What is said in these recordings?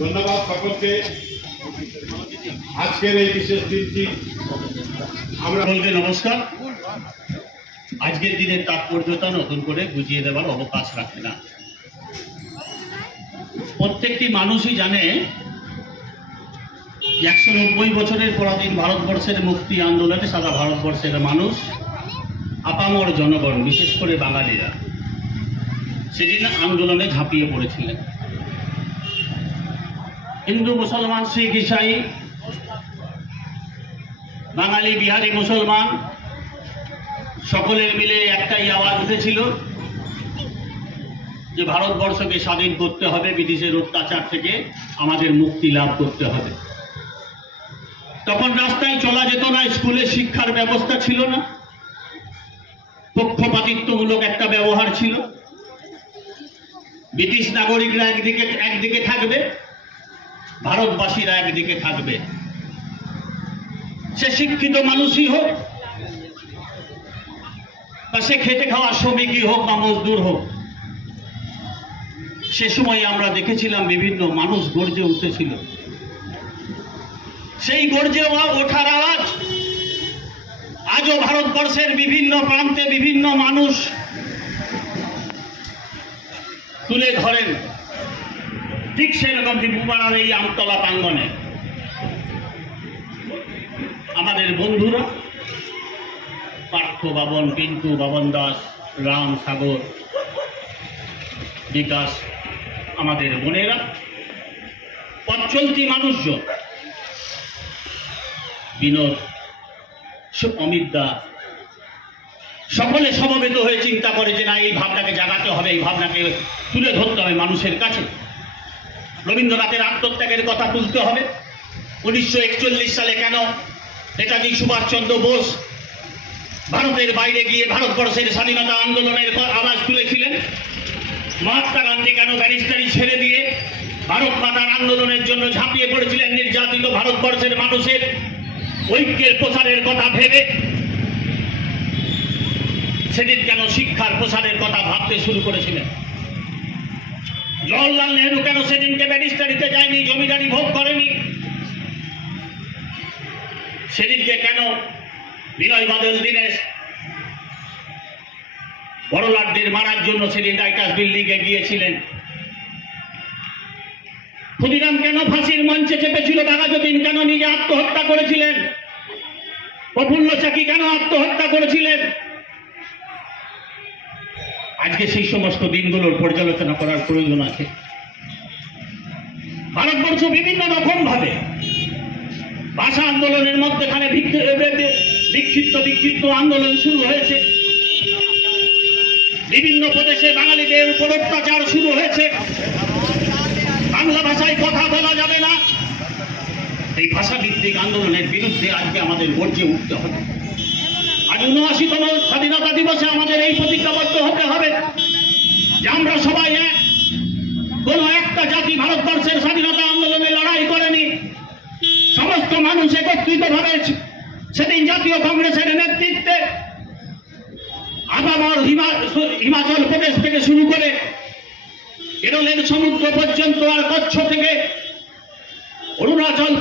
ধন্যবাদ সকলকে। আজকের এই বিশেষ দিনটি আমরা বলতে নমস্কার। আজকের দিনের তাৎপর্যতা নতুন করে বুঝিয়ে দেওয়ার অবকাশ রাখে না। প্রত্যেকটি মানুষই জানে 190 বছরের পরাধীন ভারতবর্ষের মুক্তি আন্দোলনে সারা ভারতবর্ষের মানুষ, আপামর জনগণ, বিশেষ করে বাঙালিরা সেদিন আন্দোলনে ঝাঁপিয়ে পড়েছিলেন। হিন্দু, মুসলমান, শিখ, ইসাই, বাঙালি, বিহারি, মুসলমান সকলের মিলে একটাই আওয়াজ উঠেছিল যে ভারতবর্ষকে স্বাধীন করতে হবে, ব্রিটিশের অত্যাচার থেকে আমাদের মুক্তি লাভ করতে হবে। তখন রাস্তায় চলা যেত না, স্কুলে শিক্ষার ব্যবস্থা ছিল না, পক্ষপাতিত্বমূলক একটা ব্যবহার ছিল। ব্রিটিশ নাগরিকরা একদিকে থাকবে, ভারতবাসীরা একদিকে থাকবে। সে শিক্ষিত মানুষই হোক বা সে খেটে খাওয়া শ্রমিকই হোক বা মজদুর হোক, সে সময় আমরা দেখেছিলাম বিভিন্ন মানুষ গর্জে উঠেছিল। সেই গর্জে ওঠার আওয়াজ আজও ভারতবর্ষের বিভিন্ন প্রান্তে বিভিন্ন মানুষ তুলে ধরেন। ঠিক সেরকম ত্রিপুরার এই আমতলা প্রাঙ্গণে আমাদের বন্ধুরা পার্থ বাবন, পিন্টু, বাবন দাস, রাম, সাগর, বিকাশ, আমাদের বোনেরা, পথচলতি মানুষজন, বিনোদ, অমিত দা, সকলে সমবেত হয়ে চিন্তা করে যে না, এই ভাবনাকে জাগাতে হবে, এই ভাবনাকে তুলে ধরতে হবে মানুষের কাছে। রবীন্দ্রনাথের আত্মত্যাগের কথা তুলতে হবে। 1941 সালে কেন নেতাজি সুভাষচন্দ্র বোস ভারতের বাইরে গিয়ে ভারতবর্ষের স্বাধীনতা আন্দোলনের আওয়াজ তুলেছিলেন? মহাত্মা গান্ধী কেন ব্যারিস্টারি ছেড়ে দিয়ে ভারত মাতার আন্দোলনের জন্য ঝাঁপিয়ে পড়েছিলেন? নির্যাতিত ভারতবর্ষের মানুষের ঐক্যের প্রসারের কথা ভেবে। সেদিন কেন শিক্ষার প্রসারের কথা ভাবতে শুরু করেছিলেন? জওহরলাল নেহরু কেন সেদিনকে ব্যারিস্টারিতে যায়নি, জমিদারি ভোগ করেনি? সেদিনকে কেন বিনয় বাদল দীনেশ বড়লাটদের মারার জন্য সেদিন রাইটার্স বিল্ডিংয়ে গিয়েছিলেন? ক্ষুদিরাম কেন ফাঁসির মঞ্চে চেপেছিল? বাঘাযতীন কেন নিজে আত্মহত্যা করেছিলেন? প্রফুল্ল চাকি কেন আত্মহত্যা করেছিলেন? আজকে সেই সমস্ত দিনগুলোর পর্যালোচনা করার প্রয়োজন আছে। ভারতবর্ষ বিভিন্ন রকম ভাবে ভাষা আন্দোলনের মধ্যেখানে বিক্ষিপ্ত আন্দোলন শুরু হয়েছে। বিভিন্ন প্রদেশে বাঙালিদের উপর অত্যাচার শুরু হয়েছে। বাংলা ভাষায় কথা বলা যাবে না। এই ভাষা ভিত্তিক আন্দোলনের বিরুদ্ধে আজকে আমাদের গর্জে উঠতে হবে। আজ ৭৯তম স্বাধীনতা দিবসে আমাদের এই প্রতিজ্ঞাবদ্ধ হতে হবে যে আমরা সবাই এক। কোন একটা জাতি ভারতবর্ষের স্বাধীনতা আন্দোলনে লড়াই করেনি। সমস্ত মানুষ একত্রিতভাবে সেদিন জাতীয় কংগ্রেসের নেতৃত্বে আপামর হিমাচল প্রদেশ থেকে শুরু করে কেরলের সমুদ্র পর্যন্ত আর কচ্ছ থেকে অরুণাচল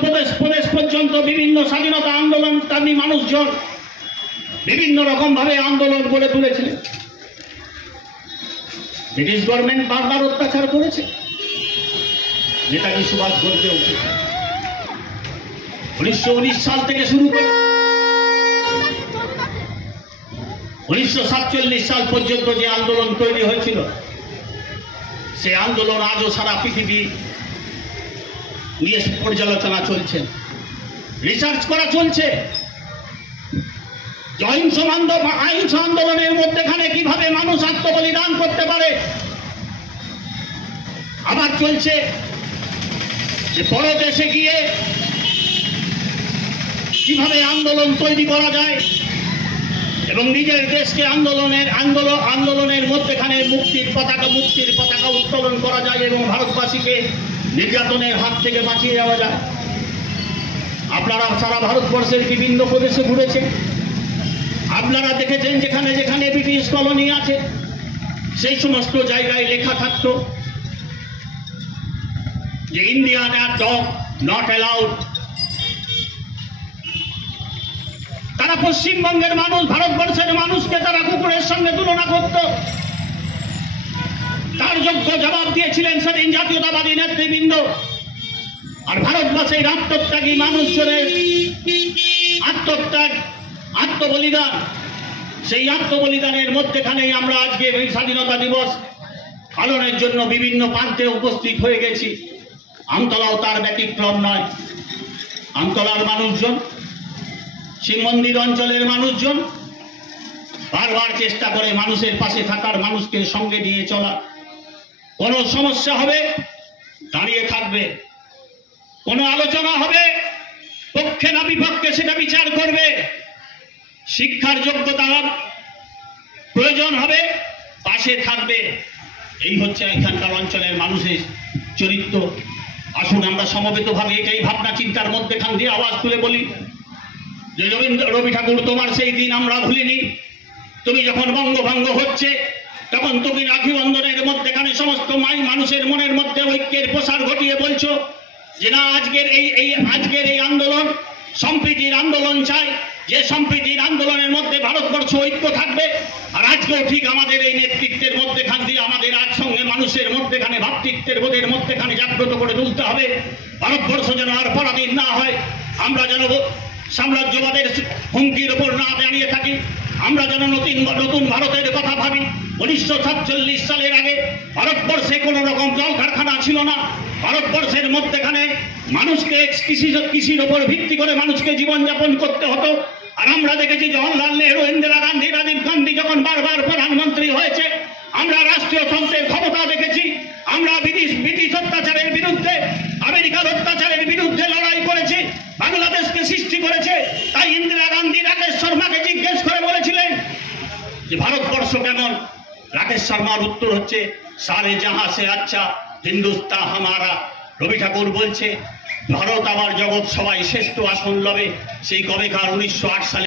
প্রদেশ পর্যন্ত বিভিন্ন স্বাধীনতা আন্দোলনকারী মানুষজন বিভিন্ন রকম ভাবে আন্দোলন গড়ে তুলেছিলেন। ব্রিটিশ গভর্নমেন্ট বারবার অত্যাচার করেছে। নেতাজি সুভাষ গর্জে উঠেছে। 1919 সাল থেকে শুরু করে 1947 সাল পর্যন্ত যে আন্দোলন তৈরি হয়েছিল, সে আন্দোলন আজও সারা পৃথিবী নিয়ে পর্যালোচনা চলছে, রিসার্চ করা চলছে। অহিংস আন্দোলনের মধ্যেখানে কিভাবে মানুষ আত্মবলিদান করতে পারে। আবার চলছে যে পরদেশে গিয়ে কিভাবে আন্দোলন তৈরি করা যায় এবং নিজের দেশকে আন্দোলনের মধ্যেখানে মুক্তির পতাকা উত্তোলন করা যায় এবং ভারতবাসীকে নির্যাতনের হাত থেকে বাঁচিয়ে যাওয়া যায়। আপনারা সারা ভারতবর্ষের বিভিন্ন প্রদেশে ঘুরেছেন। আপনারা দেখেছেন যেখানে যেখানে ব্রিটিশ কলোনি আছে, সেই সমস্ত জায়গায় লেখা থাকতো যে ইন্ডিয়ান ডগ নট অ্যালাউড। তারা পশ্চিমবঙ্গের মানুষ, ভারতবর্ষের মানুষকে তারা কুকুরের সঙ্গে তুলনা করত। তার যোগ্য জবাব দিয়েছিলেন সেদিন জাতীয়তাবাদী নেতৃবৃন্দ। আর ভারতবর্ষের আত্মত্যাগী মানুষজনের আত্মত্যাগ, আত্মবলিদান, সেই আত্মবলিদানের মধ্যেখানেই আমরা আজকে এই স্বাধীনতা দিবস পালনের জন্য বিভিন্ন প্রান্তে উপস্থিত হয়ে গেছি। আমতলাও তার ব্যতিক্রম নয়। আমতলার মানুষজন, শিব মন্দির অঞ্চলের মানুষজন বারবার চেষ্টা করে মানুষের পাশে থাকার, মানুষকে সঙ্গে নিয়ে চলা। কোনো সমস্যা হবে দাঁড়িয়ে থাকবে, কোনো আলোচনা হবে পক্ষে না বিপক্ষে সেটা বিচার করবে, শিক্ষার যোগ্যতার প্রয়োজন হবে পাশে থাকবে। এই হচ্ছে এখানকার অঞ্চলের মানুষের চরিত্র। আসুন আমরা সমবেতভাবে এটাই ভাবনা চিন্তার মধ্যেখান দিয়ে আওয়াজ তুলে বলি যে রবি ঠাকুর, তোমার সেই দিন আমরা ভুলিনি। তুমি যখন বঙ্গভঙ্গ হচ্ছে তখন তুমি রাখি বন্ধনের মধ্যেখানে সমস্ত মানুষের মনের মধ্যে ঐক্যের প্রসার ঘটিয়ে বলছো যে না, আজকের এই আন্দোলন সম্প্রীতির আন্দোলন চাই, যে সম্প্রীতির আন্দোলনের মধ্যে ভারতবর্ষ ঐক্য থাকবে। আর আজকেও ঠিক আমাদের এই নেতৃত্বের মধ্যেখান দিয়ে আমাদের একসঙ্গে মানুষের মধ্যেখানে ভ্রাতৃত্বের বোধের মধ্যেখানে জাগ্রত করে তুলতে হবে। ভারতবর্ষ যেন আর পরাধীন না হয়, আমরা যেন সাম্রাজ্যবাদের হুমকির ওপর না দাঁড়িয়ে থাকি, আমরা যেন নতুন ভারতের কথা ভাবি। 1947 সালের আগে ভারতবর্ষে কোনো রকম জল কারখানা ছিল না। ভারতবর্ষের মধ্যেখানে মানুষকে কৃষির ওপর ভিত্তি করে মানুষকে জীবনযাপন করতে হতো। আর আমরা দেখেছি জওহরলাল নেহরু, ইন্দিরা গান্ধী, রাজীব গান্ধী যখন বারবার প্রধানমন্ত্রী হয়েছে, আমরা রাষ্ট্রীয় তন্ত্রের ক্ষমতা দেখেছি। আমরা ব্রিটিশ অত্যাচারের বিরুদ্ধে, আমেরিকার অত্যাচারের বিরুদ্ধে লড়াই করেছি, বাংলাদেশকে সৃষ্টি করেছে। তাই ইন্দিরা গান্ধী রাকেশ শর্মাকে জিজ্ঞেস করে বলেছিলেন যে ভারতবর্ষ কেমন? রাকেশ শর্মার উত্তর হচ্ছে সারে জাহাঁ সে আচ্ছা হিন্দুস্তান হামারা। রবি ঠাকুর বলছে ভারত আমার জগৎ সবাই শ্রেষ্ঠ আসন লবে। সেই কবেকার 1908 সালে